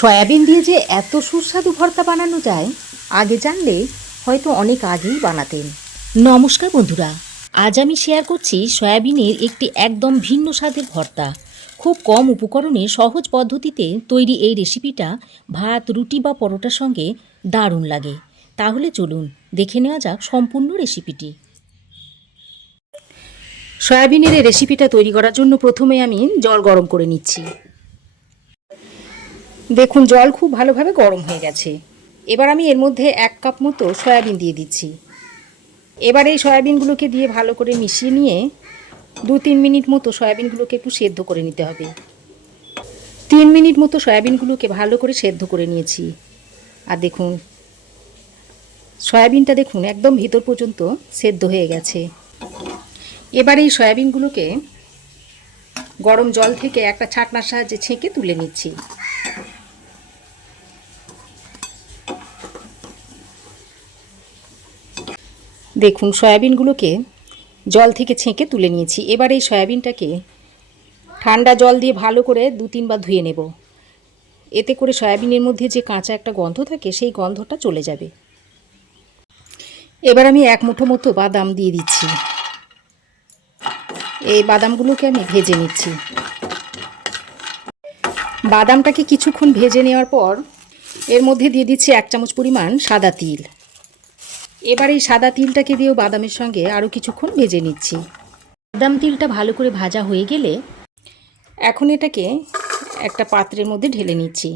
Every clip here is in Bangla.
সয়াবিন দিয়ে যে এত সুস্বাদু ভর্তা বানানো যায় আগে জানলে হয়তো অনেক আগেই বানাতেন। নমস্কার বন্ধুরা, আজ আমি শেয়ার করছি সয়াবিনের একটি একদম ভিন্ন স্বাদের ভর্তা। খুব কম উপকরণে সহজ পদ্ধতিতে তৈরি এই রেসিপিটা ভাত, রুটি বা পরোটার সঙ্গে দারুণ লাগে। তাহলে চলুন দেখে নেওয়া যাক সম্পূর্ণ রেসিপিটি। সয়াবিনের এই রেসিপিটা তৈরি করার জন্য প্রথমে আমি জল গরম করে নিচ্ছি। দেখুন জল খুব ভালোভাবে গরম হয়ে গেছে। এবার আমি এর মধ্যে 1 কাপ মতো সয়াবিন দিয়ে দিচ্ছি। এবার এই সয়াবিনগুলোকে দিয়ে ভালো করে মিশিয়ে নিয়ে 2-3 মিনিট মতো সয়াবিনগুলোকে একটু সেদ্ধ করে নিতে হবে। 3 মিনিট মতো সয়াবিনগুলোকে ভালো করে সেদ্ধ করে নিয়েছি। আর দেখুন সয়াবিনটা দেখুন একদম ভিতর পর্যন্ত সেদ্ধ হয়ে গেছে। এবার এই সয়াবিনগুলোকে গরম জল থেকে একটা ছাঁকনার সাহায্যে ছেঁকে তুলে নিচ্ছি। দেখুন সয়াবিনগুলোকে জল থেকে ছেঁকে তুলে নিয়েছি। এবার এই সয়াবিনটাকে ঠান্ডা জল দিয়ে ভালো করে 2-3 বার ধুয়ে নেব। এতে করে সয়াবিনের মধ্যে যে কাঁচা একটা গন্ধ থাকে সেই গন্ধটা চলে যাবে। এবার আমি 1 মুঠো মতো বাদাম দিয়ে দিচ্ছি। এই বাদামগুলোকে আমি ভেজে নিচ্ছি। বাদামটাকে কিছুক্ষণ ভেজে নেওয়ার পর এর মধ্যে দিয়ে দিচ্ছি 1 চামচ পরিমাণ সাদা তিল। এবার এই সাদা তিলটাকে দিয়েও বাদামের সঙ্গে আরও কিছুক্ষণ ভেজে নিচ্ছি। বাদাম তিলটা ভালো করে ভাজা হয়ে গেলে এখন এটাকে একটা পাত্রের মধ্যে ঢেলে নিচ্ছি।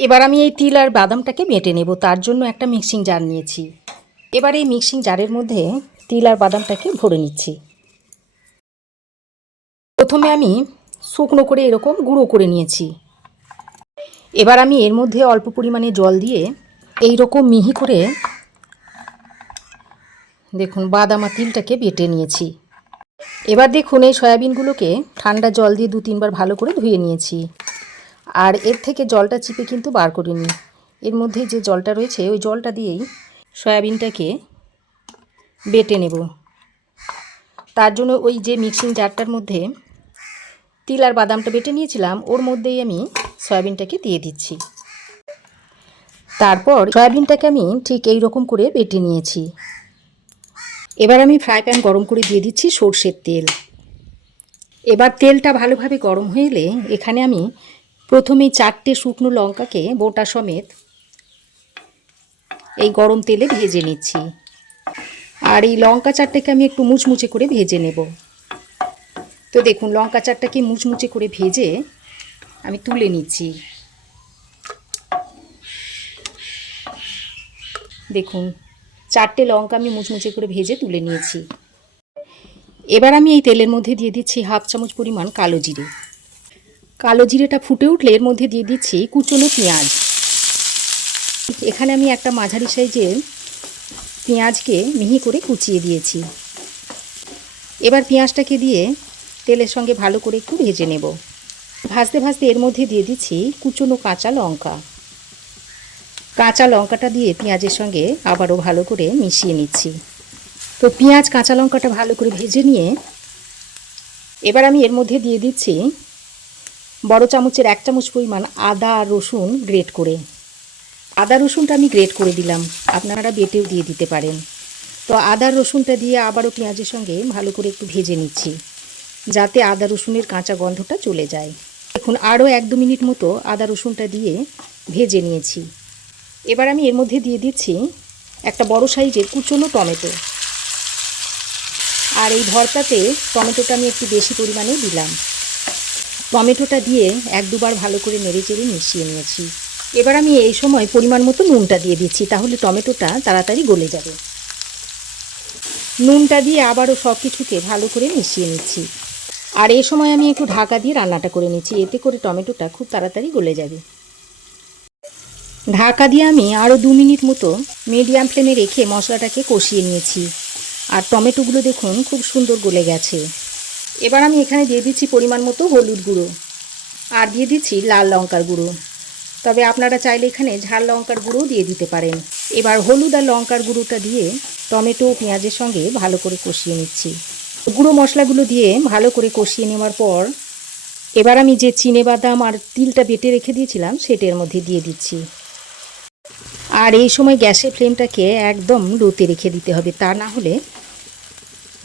এবার আমি এই তিল আর বাদামটাকে বেটে নেব, তার জন্য একটা মিক্সিং জার নিয়েছি। এবার এই মিক্সিং জারের মধ্যে তিল আর বাদামটাকে ভরে নিচ্ছি। প্রথমে আমি শুকনো করে এরকম গুঁড়ো করে নিয়েছি। এবার আমি এর মধ্যে অল্প পরিমাণে জল দিয়ে এই রকম মিহি করে দেখুন বাদাম আর তিলটাকে বেটে নিয়েছি। এবার দেখুন এই সয়াবিনগুলোকে ঠান্ডা জল দিয়ে 2-3 বার ভালো করে ধুয়ে নিয়েছি। আর এর থেকে জলটা চিপে কিন্তু বার করিনি। এর মধ্যে যে জলটা রয়েছে ওই জলটা দিয়েই সয়াবিনটাকে বেটে নেব। তার জন্য ওই যে মিক্সিং জারটার মধ্যে তিল আর বাদামটা বেটে নিয়েছিলাম ওর মধ্যেই আমি সয়াবিনটাকে দিয়ে দিচ্ছি। তারপর সয়াবিনটাকে আমি ঠিক এই রকম করে বেটে নিয়েছি। এবার আমি ফ্রাই প্যান গরম করে দিয়ে দিচ্ছি সরষের তেল। এবার তেলটা ভালোভাবে গরম হয়ে এলে এখানে আমি প্রথমেই 4টে শুকনো লঙ্কাকে বোটা সমেত এই গরম তেলে ভেজে নিচ্ছি। আর এই লঙ্কা 4টাকে আমি একটু মুচমুচে করে ভেজে নেব। তো দেখুন লঙ্কা 4টাকে মুচমুচে করে ভেজে আমি তুলে নিচ্ছি। দেখুন 4টে লঙ্কা আমি মুচমুচে করে ভেজে তুলে নিয়েছি। এবার আমি এই তেলের মধ্যে দিয়ে দিচ্ছি 1/2 চামচ পরিমাণ কালো জিরে। কালো জিরেটা ফুটে উঠলে এর মধ্যে দিয়ে দিচ্ছি কুচনো পেঁয়াজ। এখানে আমি একটা মাঝারি সাইজের পেঁয়াজকে মিহি করে কুচিয়ে দিয়েছি। এবার পেঁয়াজটাকে দিয়ে তেলের সঙ্গে ভালো করে একটু ভেজে নেব। ভাজতে ভাজতে এর মধ্যে দিয়ে দিচ্ছি কুচনো কাঁচা লঙ্কা। কাঁচা লঙ্কাটা দিয়ে পেঁয়াজের সঙ্গে আবারও ভালো করে মিশিয়ে নিচ্ছি। তো পেঁয়াজ কাঁচা লঙ্কাটা ভালো করে ভেজে নিয়ে এবার আমি এর মধ্যে দিয়ে দিচ্ছি বড় চামচের 1 চামচ পরিমাণ আদা আর রসুন গ্রেট করে। আদা রসুনটা আমি গ্রেট করে দিলাম, আপনারা বেটেও দিয়ে দিতে পারেন। তো আদা রসুনটা দিয়ে আবারও পেঁয়াজের সঙ্গে ভালো করে একটু ভেজে নিচ্ছি যাতে আদা রসুনের কাঁচা গন্ধটা চলে যায়। এখন আরও 1-2 মিনিট মতো আদা রসুনটা দিয়ে ভেজে নিয়েছি। এবার আমি এর মধ্যে দিয়ে দিচ্ছি একটা বড় সাইজের কুচনো টমেটো। আর এই ভর্তাতে টমেটোটা আমি একটু বেশি পরিমাণে দিলাম। টমেটোটা দিয়ে 1-2 বার ভালো করে নেড়েচেড়ে মিশিয়ে নিয়েছি। এবার আমি এই সময় পরিমাণ মতো নুনটা দিয়ে দিচ্ছি, তাহলে টমেটোটা তাড়াতাড়ি গলে যাবে। নুনটা দিয়ে আবারও সব কিছুকে ভালো করে মিশিয়ে নিচ্ছি। আর এই সময় আমি একটু ঢাকা দিয়ে রান্নাটা করে নিচ্ছি, এতে করে টমেটোটা খুব তাড়াতাড়ি গলে যাবে। ঢাকা দিয়ে আমি আরও 2 মিনিট মতো মিডিয়াম ফ্লেমে রেখে মশলাটাকে কষিয়ে নিয়েছি। আর টমেটোগুলো দেখুন খুব সুন্দর গলে গেছে। এবার আমি এখানে দিয়ে দিচ্ছি পরিমাণ মতো হলুদ গুঁড়ো আর দিয়ে দিচ্ছি লাল লঙ্কার গুঁড়ো। তবে আপনারা চাইলে এখানে ঝাল লঙ্কার গুঁড়োও দিয়ে দিতে পারেন। এবার হলুদ আর লঙ্কার গুঁড়োটা দিয়ে টমেটো ও পেঁয়াজের সঙ্গে ভালো করে কষিয়ে নিচ্ছি। গুঁড়ো মশলাগুলো দিয়ে ভালো করে কষিয়ে নেওয়ার পর এবার আমি যে চিনেবাদাম আর তিলটা বেটে রেখে দিয়েছিলাম সেটা এর মধ্যে দিয়ে দিচ্ছি। আর এই সময় গ্যাসের ফ্লেমটাকে একদম লোতে রেখে দিতে হবে, তা না হলে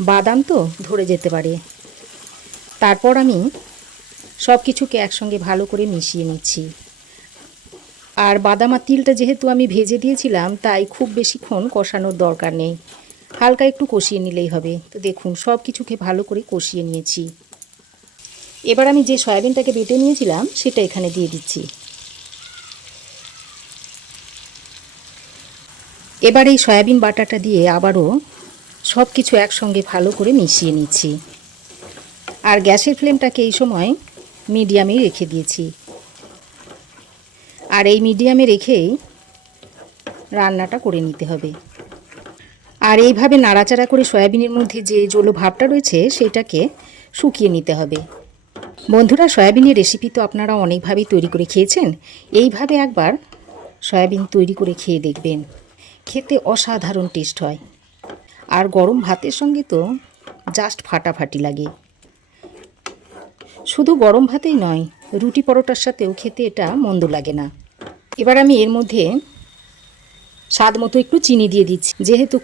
বাদাম তো ধরে যেতে পারে। তারপর আমি সব কিছুকে একসঙ্গে ভালো করে মিশিয়ে নিচ্ছি। আর বাদাম আর তিলটা যেহেতু আমি ভেজে দিয়েছিলাম, তাই খুব বেশিক্ষণ কষানোর দরকার নেই, হালকা একটু কষিয়ে নিলেই হবে। তো দেখুন সব কিছুকে ভালো করে কষিয়ে নিয়েছি। এবার আমি যে সয়াবিনটাকে বেটে নিয়েছিলাম সেটা এখানে দিয়ে দিচ্ছি। এবার এই সয়াবিন বাটাটা দিয়ে আবারও সব কিছু একসঙ্গে ভালো করে মিশিয়ে নিচ্ছি। আর গ্যাসের ফ্লেমটাকে এই সময় মিডিয়ামেই রেখে দিয়েছি। আর এই মিডিয়ামে রেখেই রান্নাটা করে নিতে হবে। আর এইভাবে নাড়াচাড়া করে সয়াবিনের মধ্যে যে জলো ভাবটা রয়েছে সেটাকে শুকিয়ে নিতে হবে। বন্ধুরা, সয়াবিনের রেসিপি তো আপনারা অনেকভাবেই তৈরি করে খেয়েছেন। এইভাবে একবার সয়াবিন তৈরি করে খেয়ে দেখবেন, খেতে অসাধারণ টেস্ট হয়। আর গরম ভাতের সঙ্গে তো জাস্ট ফাটাফাটি লাগে। শুধু গরম ভাতেই নয়, রুটি পরোটার সাথেও খেতে এটা মন্দ লাগে না। এবার আমি এর মধ্যে স্বাদ মতো একটু চিনি দিয়ে দিচ্ছি। যেহেতু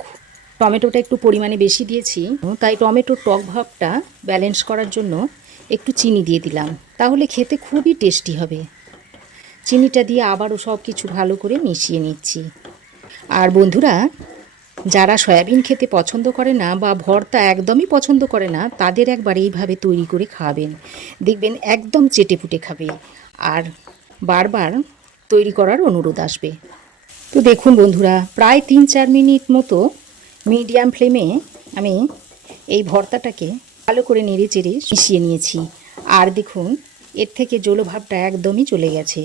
টমেটোটা একটু পরিমাণে বেশি দিয়েছি, তাই টমেটোর টক ভাবটা ব্যালেন্স করার জন্য একটু চিনি দিয়ে দিলাম, তাহলে খেতে খুবই টেস্টি হবে। চিনিটা দিয়ে আবারও সব কিছু ভালো করে মিশিয়ে নিচ্ছি। আর বন্ধুরা, যারা সয়াবিন খেতে পছন্দ করে না বা ভর্তা একদমই পছন্দ করে না, তাদের একবার এইভাবে তৈরি করে খাওয়াবেন, দেখবেন একদম চেটেপুটে খাবে আর বারবার তৈরি করার অনুরোধ আসবে। তো দেখুন বন্ধুরা, প্রায় 3-4 মিনিট মতো মিডিয়াম ফ্লেমে আমি এই ভর্তাটাকে ভালো করে নেড়ে চেড়ে মিশিয়ে নিয়েছি। আর দেখুন এর থেকে জলভাবটা একদমই চলে গেছে।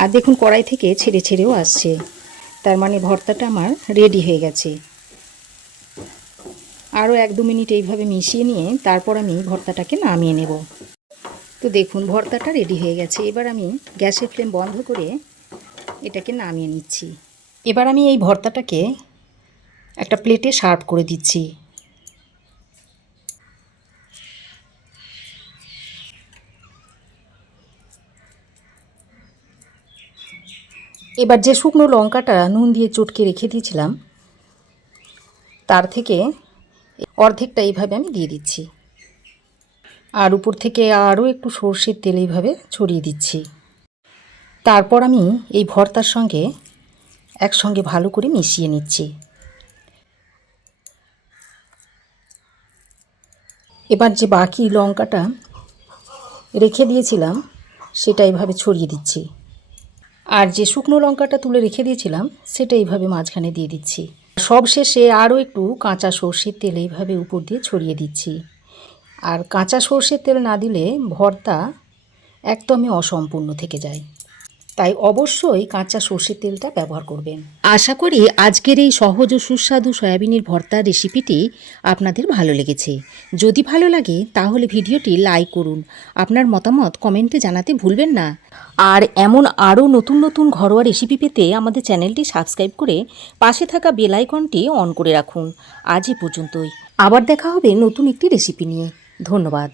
আর দেখুন কড়াই থেকে ছেড়ে ছেড়েও আসছে, তার মানে ভর্তাটা আমার রেডি হয়ে গেছে। আরও 1-2 মিনিট এইভাবে মিশিয়ে নিয়ে তারপর আমি ভর্তাটাকে নামিয়ে নেব। তো দেখুন ভর্তাটা রেডি হয়ে গেছে। এবার আমি গ্যাসের ফ্লেম বন্ধ করে এটাকে নামিয়ে নিচ্ছি। এবার আমি এই ভর্তাটাকে একটা প্লেটে সার্ভ করে দিচ্ছি। এবার যে শুকনো লঙ্কাটা নুন দিয়ে চটকে রেখে দিয়েছিলাম, তার থেকে অর্ধেকটা এইভাবে আমি দিয়ে দিচ্ছি। আর উপর থেকে আরও একটু সর্ষের তেল এইভাবে ছড়িয়ে দিচ্ছি। তারপর আমি এই ভর্তার সঙ্গে একসঙ্গে ভালো করে মিশিয়ে নিচ্ছি। এবার যে বাকি লঙ্কাটা রেখে দিয়েছিলাম সেটা এইভাবে ছড়িয়ে দিচ্ছি। আর যে শুকনো লঙ্কাটা তুলে রেখে দিয়েছিলাম সেটা এইভাবে মাঝখানে দিয়ে দিচ্ছি। সব শেষে আরও একটু কাঁচা সর্ষের তেল এইভাবে উপর দিয়ে ছড়িয়ে দিচ্ছি। আর কাঁচা সর্ষের তেল না দিলে ভর্তা একদমই অসম্পূর্ণ থেকে যায়, তাই অবশ্যই কাঁচা সর্ষের তেলটা ব্যবহার করবেন। আশা করি আজকের এই সহজ ও সুস্বাদু সয়াবিনের ভর্তার রেসিপিটি আপনাদের ভালো লেগেছে। যদি ভালো লাগে তাহলে ভিডিওটি লাইক করুন, আপনার মতামত কমেন্টে জানাতে ভুলবেন না। আর এমন আরও নতুন নতুন ঘরোয়া রেসিপি পেতে আমাদের চ্যানেলটি সাবস্ক্রাইব করে পাশে থাকা বেল আইকনটি অন করে রাখুন। আজ এ পর্যন্তই, আবার দেখা হবে নতুন একটি রেসিপি নিয়ে। ধন্যবাদ।